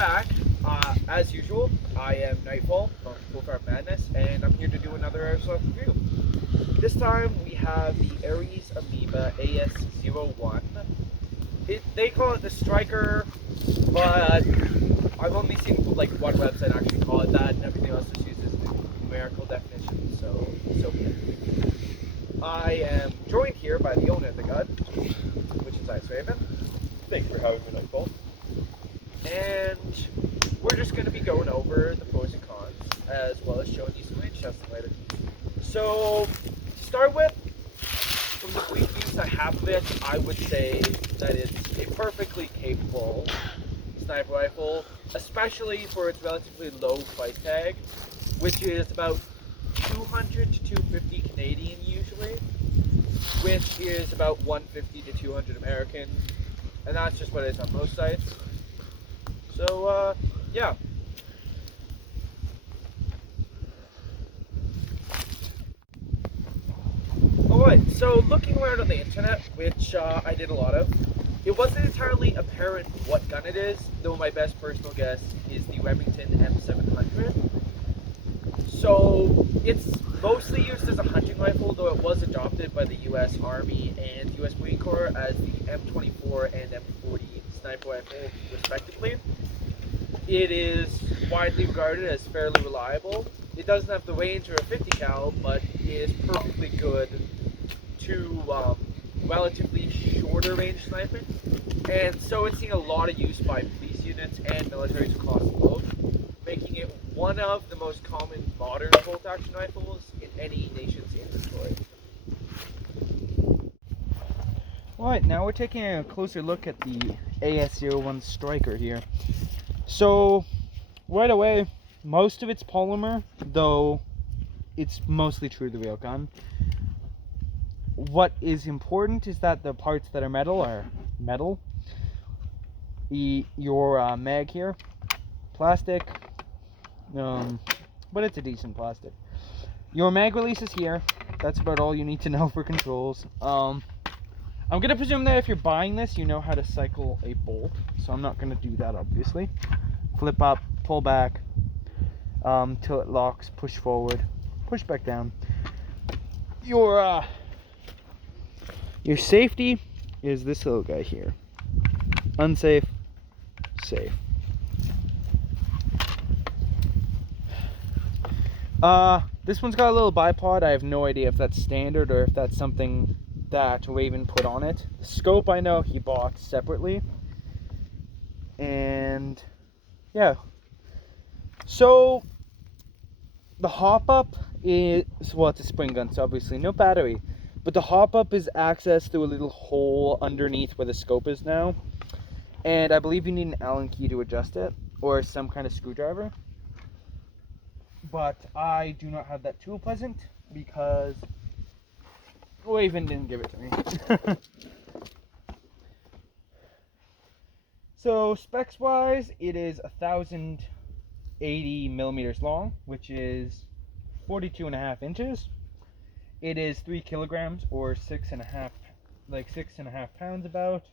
back. As usual, I am Nightfall from Full Farm Madness, and I'm here to do another ARES review. This time we have the ARES Amoeba AS-01. They call it the Striker, but I've only seen like one website actually call it that, and everything else just uses numerical definitions. So I am joined here by the owner of the gun, which is Ice Raven. Thank you for having me, Nightfall. And we're just going to be going over the pros and cons, as well as showing you some range testing later. So, to start with, from the brief use I have of it, I would say that it's a perfectly capable sniper rifle, especially for its relatively low price tag, which is about 200 to 250 Canadian usually, which is about 150 to 200 American, and that's just what it is on most sites. So, yeah. Alright, so looking around on the internet, which I did a lot of, it wasn't entirely apparent what gun it is, though my best personal guess is the Remington M700. So, it's mostly used as a hunting rifle, though it was adopted by the US Army and US Marine Corps as the M24 and M40 sniper rifle, respectively. It is widely regarded as fairly reliable. It doesn't have the range of a 50 cal, but is perfectly good to relatively shorter range sniping. And so it's seen a lot of use by police units and militaries across the globe, making it one of the most common modern bolt-action rifles in any nation's inventory. Alright, now we're taking a closer look at the AS-01 Striker here. So, right away, most of it's polymer, though it's mostly true to the real gun. What is important is that the parts that are metal are metal. Your mag here, plastic, but it's a decent plastic. Your mag release is here. That's about all you need to know for controls. I'm going to presume that if you're buying this, you know how to cycle a bolt, so I'm not going to do that, obviously. Flip up, pull back, till it locks, push forward, push back down. Your safety is this little guy here. Unsafe, safe. This one's got a little bipod. I have no idea if that's standard or if that's something that Raven put on it. The scope I know he bought separately. And yeah. So the hop up is, well, it's a spring gun, so obviously no battery. But the hop up is accessed through a little hole underneath where the scope is now. And I believe you need an Allen key to adjust it, or some kind of screwdriver. But I do not have that tool present because Raven didn't give it to me. So specs wise, it is 1,080 millimeters long, which is 42.5 inches. It is 3 kilograms or 6.5 pounds about.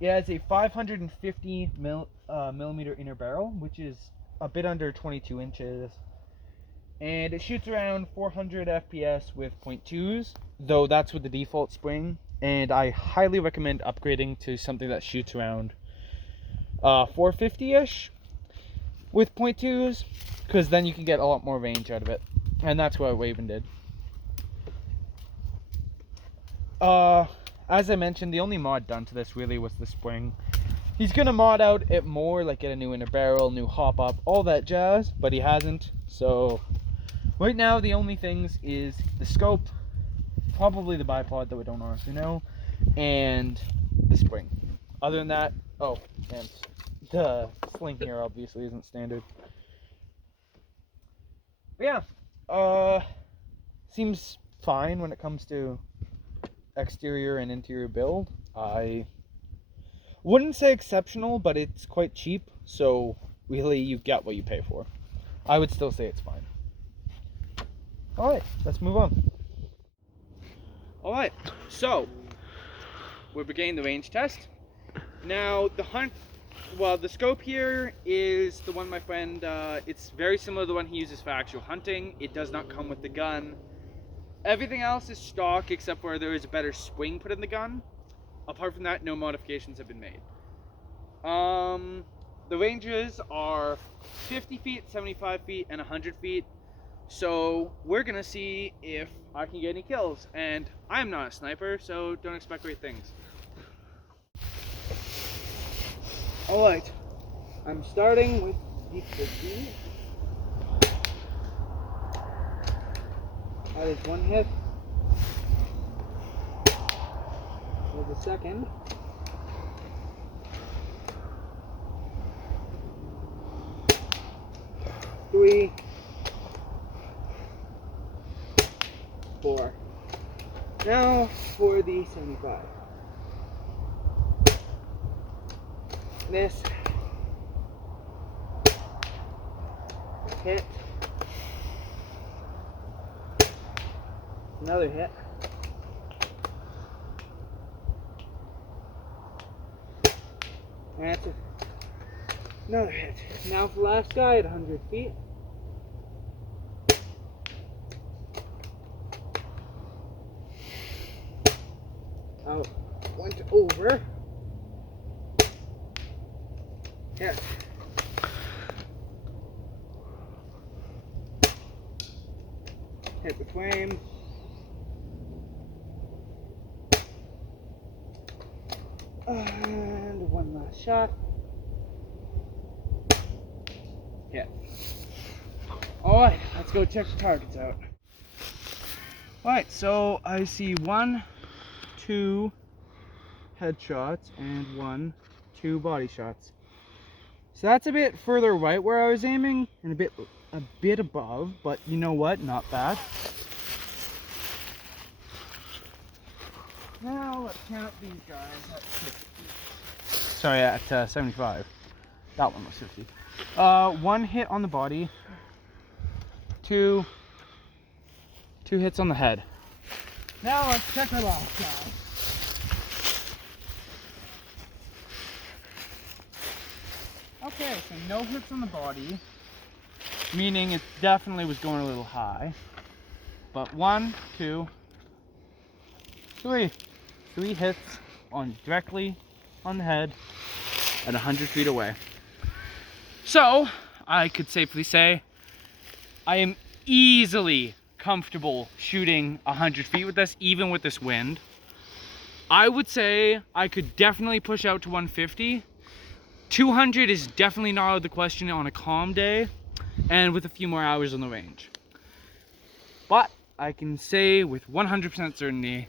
It has a 550 millimeter inner barrel, which is a bit under 22 inches. And it shoots around 400 FPS with .2s, though that's with the default spring. And I highly recommend upgrading to something that shoots around 450-ish with .2s, because then you can get a lot more range out of it. And that's what Raven did. As I mentioned, the only mod done to this really was the spring. He's gonna mod out it more, like get a new inner barrel, new hop up, all that jazz, but he hasn't. So right now the only things is the scope, probably the bipod that we don't honestly know, and the spring. Other than that, oh, and the sling here obviously isn't standard. But yeah, seems fine when it comes to exterior and interior build. I wouldn't say exceptional, but it's quite cheap, so really you get what you pay for. I would still say it's fine. Alright, let's move on. Alright, so we're beginning the range test. Now, the hunt Well, the scope here is the one my friend, it's very similar to the one he uses for actual hunting. It does not come with the gun. Everything else is stock except where there is a better swing put in the gun. Apart from that, no modifications have been made. The ranges are 50 feet, 75 feet, and 100 feet. So we're gonna see if I can get any kills. And I'm not a sniper, so don't expect great things. Alright, I'm starting with the 50. That is one hit. For the second. Three. 4. Now for the 75. Miss. Hit. Another hit. That's it. Another hit. Now for the last guy at 100 feet. Out. Went over. Hit. Hit the frame. And one last shot. Hit. Alright, let's go check the targets out. Alright, so I see 1, 2 headshots and 1, 2 body shots. So that's a bit further right where I was aiming and a bit above, but you know what? Not bad. Now let's count these guys at 50. Sorry, at 75. That one was 50. 1 hit on the body. 2 hits on the head. Now let's check our last guy. Okay, so no hits on the body, meaning it definitely was going a little high. But 1, 2, 3. 3 hits directly on the head at 100 feet away. So, I could safely say I am easily comfortable shooting 100 feet with this, even with this wind. I would say I could definitely push out to 150. 200 is definitely not out of the question on a calm day and with a few more hours on the range. But I can say with 100% certainty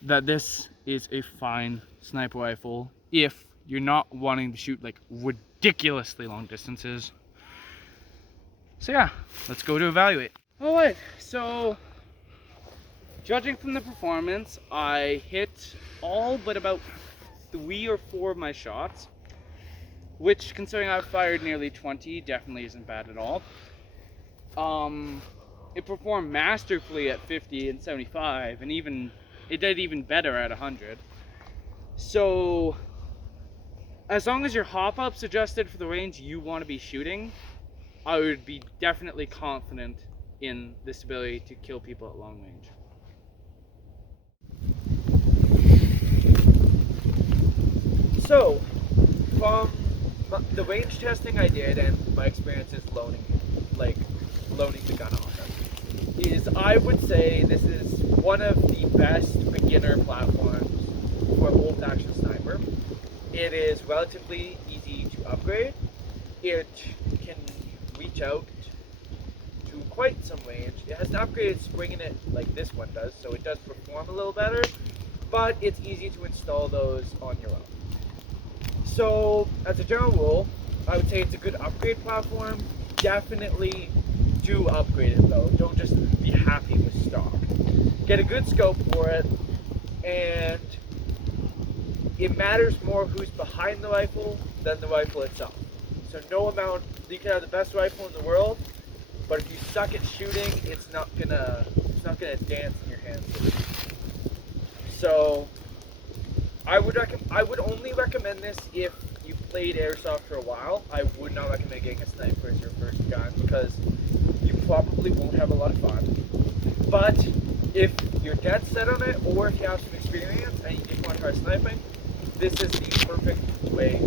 that this is a fine sniper rifle if you're not wanting to shoot like ridiculously long distances. So yeah, let's go to evaluate. Alright, so judging from the performance, I hit all but about 3 or 4 of my shots, which, considering I've fired nearly 20, definitely isn't bad at all. It performed masterfully at 50 and 75, and it did even better at 100. So, as long as your hop-up's adjusted for the range you want to be shooting, I would be definitely confident in this ability to kill people at long range. So, from the range testing I did and my experiences loaning the gun on them, is I would say this is one of the best beginner platforms for a bolt action sniper. It is relatively easy to upgrade. It can reach out to quite some range. It has an upgraded spring in it like this one does, so it does perform a little better, but it's easy to install those on your own. So, as a general rule, I would say it's a good upgrade platform. Definitely do upgrade it though. Don't just be happy with stock. Get a good scope for it, and it matters more who's behind the rifle than the rifle itself. So you can have the best rifle in the world, but if you suck at shooting, it's not gonna dance in your hands. So I would only recommend this if you played airsoft for a while, I would not recommend getting a sniper as your first gun because you probably won't have a lot of fun. But if you're dead set on it, or if you have some experience and you just want to try sniping, this is the perfect way